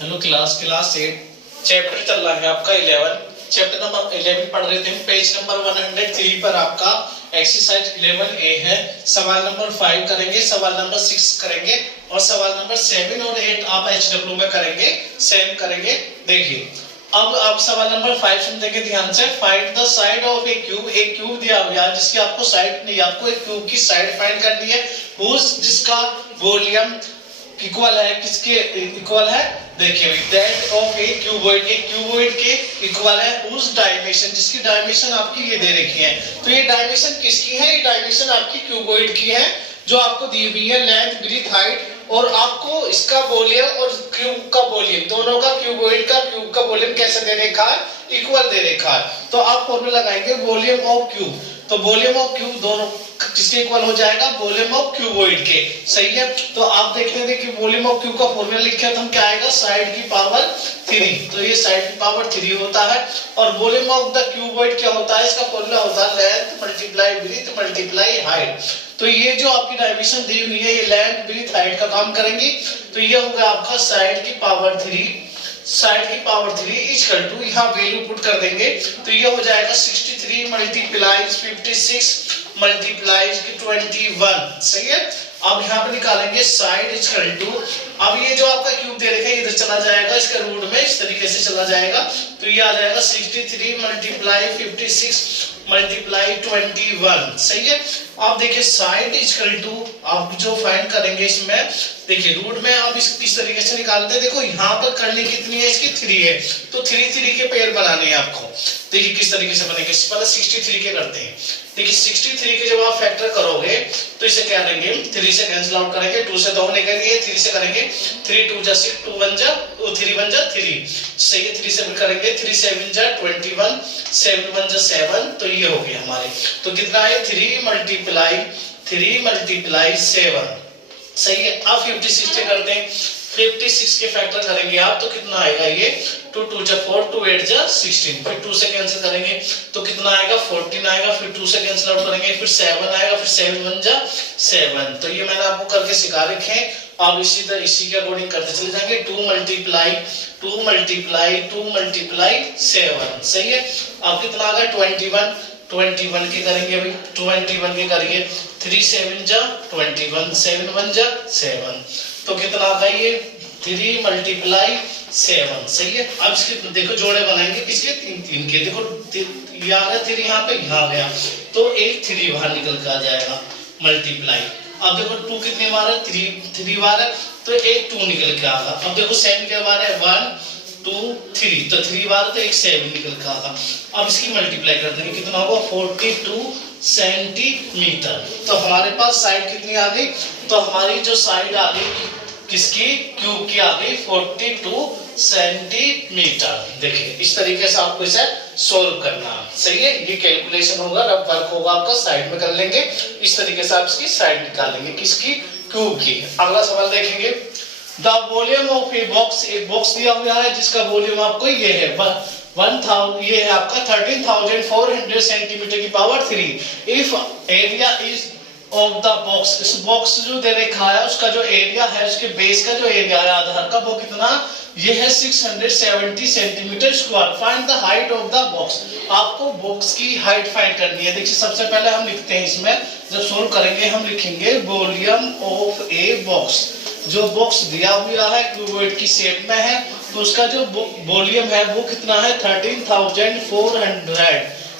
Hello class 8 chapter चल रहा है आपका 11। चैप्टर नंबर 11 पढ़ रहे थे, पेज नंबर 103 पर आपका एक्सरसाइज 11A है। सवाल नंबर 5 करेंगे, सवाल नंबर 6 करेंगे और सवाल नंबर 7 और 8 आप HW में करेंगे, सेम करेंगे। देखिए अब आप सवाल नंबर 5 सुनते ध्यान से। Find the side of A cube. एक क्यूब दिया हुआ है जिसकी आपको साइड नहीं, आपको एक क्यूब की साइड फाइंड करनी है, जिसका वॉल्यूम इक्वल है, किसके इक्वल है? देखिए दैट ऑफ ए क्यूबॉइड, एक क्यूबॉइड के इक्वल है उस डायमेंशन, जिसकी डायमेंशन आपकी ये दे रखी है। तो ये डायमेंशन किसकी है? ये डायमेंशन आपकी क्यूबॉइड की है जो आपको दी हुई है, लेंथ ब्रीथ हाइट, और आपको इसका वॉल्यूम और क्यूब का वॉल्यूम, दोनों का क्यूबॉइड का क्यूब का वॉल्यूम कैसे दे रखा है? इक्वल दे रखा है। तो आप फॉर्मूला लगाएंगे वॉल्यूम ऑफ क्यूब। तो वॉल्यूम ऑफ क्यूब दोनों किसके इक्वल हो जाएगा? वॉल्यूम ऑफ क्यूबॉइड के। सही है। तो आप देखते थे कि वॉल्यूम ऑफ क्यूब का फॉर्मूला लिखा है तो हम क्या आएगा? साइड की पावर 3। तो ये साइड की पावर 3 होता है। और वॉल्यूम ऑफ द क्यूबॉइड क्या होता है? इसका फॉर्मूला होता है length multiply breadth multiply height. तो ये जो आपकी डायमेंशन दी हुई है, ये लेंथ ब्रीथ हाइट का काम करेंगी। तो ये होगा आपका साइड की पावर 3, साइड की पावर 3 इक्वल टू, यहाँ वैल्यू पुट कर देंगे तो ये हो जाएगा 63 मल्टीप्लाइज 56 मल्टीप्लाइज 21। सही है। अब यहाँ पे निकालेंगे साइड इक्वल टू, अब ये जो आपका क्यूब दे रखा है इधर चला जाएगा, इसका रूट में इस तरीके से चला जाएगा। तो ये आ जाएगा 63 मल्टीप्लाई 56 मल्टीप्लाई 21। सही है। आप देखिए साइड इक्वल टू, आप जो फाइंड करेंगे इसमें देखिए रूट में आप इस तरीके से निकालते हैं। देखो यहाँ पर करनी कितनी है? इसकी 3 है, तो 3 के पेयर बनाने हैं आपको। देखिए किस तरीके से बनेंगे। पहले 63 के करते हैं। देखिए 63 के जब आप फैक्टर करोगे तो इसे क्या करेंगे? 3 से कैंसिल आउट करेंगे, 2 से 2 निकलेंगे, 3 से करेंगे 3 2 जा 6, 2 1 जा 3 1 जा 3। सही है। 3 से करेंगे 3 7 जा 21, 7 1 जा 7। तो ये हो गया हमारे। तो कितना है? 3 मल्टीप्लाई 7। सही है। अब 56 से करते हैं, 56 के फैक्टर करेंगे आप तो कितना आएगा? ये 2 2 जा 4, 2 8 जा 16। फिर 2 से कैंसिल करेंगे तो कितना आएगा? 14 आएगा। फिर 2 से कैंसिल आउट करेंगे, फिर 7 आएगा, फिर 7 1 जा 7। तो ये मैंने आपको करके सिखा रखे हैं। आप इसी के अकॉर्डिंग करते चले जाएंगे। 2 मल्टीप्लाई 7। सही है। अब कितना आ गया? 21 के करेंगे भाई, 21 के करिए, 3 7 जा 21, 7 1 जा 7। तो कितना आ गया? ये 3 मल्टीप्लाई 7। सही है। अब इसके देखो जोड़े बनाएंगे किसके? 3 के। देखो ये आ गया 3 यहाँ पे, यहाँ आ गया तो एक 3 बाहर निकल कर आ जाएगा मल्टीप्लाई। अब देखो 2 कितने बार है? 3 बार है तो एक 2 निकल के आएगा। अब देखो 7 के बार है 1 2 3, तो 3 बार तो एक 7 निकल के आएगा। अब इसकी मल्टीप्लाई कर देंगे, कितना होगा? 42 सेंटीमीटर। तो हमारे पास साइड कितनी आ गई? तो हमारी जो साइड आ गई किसकी? क्यूब की आ गई 42 सेंटीमीटर। देखिए इस तरीके से आपको इसे सोल्व करना। सही है। ये कैलकुलेशन होगा, रफ वर्क होगा आपका, साइड में कर लेंगे। इस तरीके से आप इसकी साइड निकालेंगे, किसकी? क्यूब की। अगला सवाल देखेंगे। The volume of a box, एक बॉक्स दिया हुआ है जिसका वॉल्यूम आपको ये है 1000, ये है आपका 13,400 सेंटीमीटर की power 3। If area is of the box, इस बॉक्स जो दे रखा है उसका जो एरिया है, उसके बेस का जो एरिया है आधार का, वो कितना? ये है 670 centimetre square. Find the height of the box. आपको बॉक्स की हाइट फाइंड करनी है। देखिए सबसे पहले हम लिखते हैं, इसमें जब सोल्व करेंगे हम लिखेंगे वॉल्यूम ऑफ ए बॉक्स। जो बॉक्स दिया हुआ है क्यूबॉइड की शेप में है तो उसका जो वॉल्यूम है वो कितना है? 13,400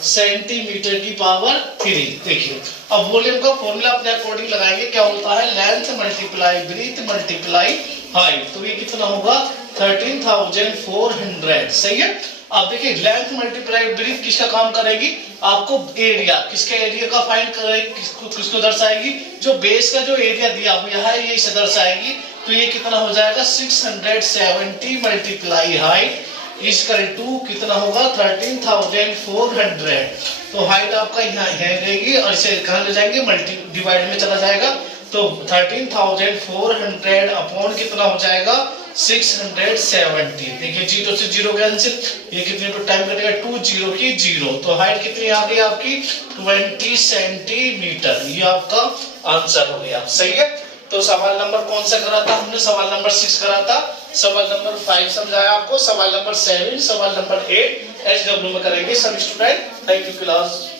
सेंटीमीटर की पावर 3। देखिए अब वॉल्यूम का फॉर्मूला अपने अकॉर्डिंग लगाएंगे। क्या होता है? Length multiply breadth multiply height. तो ये कितना होगा? 13,400। सही है। अब देखिए लेंथ मल्टीप्लाई ब्रीथ किसका काम करेगी? आपको एरिया, किसके एरिया का फाइंड करेगी? किसको दर्शाएगी? जो बेस का जो एरिया दिया हुआ है ये इसे दर्शाएगी। तो ये कितना हो जाएगा? 670 मल्टीप्लाई हाइट इक्वल टू कितना होगा? 13,400। तो हाइट आपका यहाँ रहेगी और इसे कहाँ ले जाएंगे? मल्टी डिवाइड में चला जाएगा। तो 13,400 अपॉन कितना हो जाएगा? 670। देखिए 0 से 0 कैंसिल, ये कितने पर टाइम कटेगा? 2 0 की 0। तो हाइट कितनी आ गई आपकी? 20 सेंटीमीटर। ये आपका आंसर हो गया। सही है। तो सवाल नंबर कौन सा करा था हमने? सवाल नंबर 6 करा था। सवाल नंबर 5 समझाया आपको, सवाल नंबर 7, सवाल नंबर 8 SW में करेंगे सभी स्टूडेंट। Thank you class.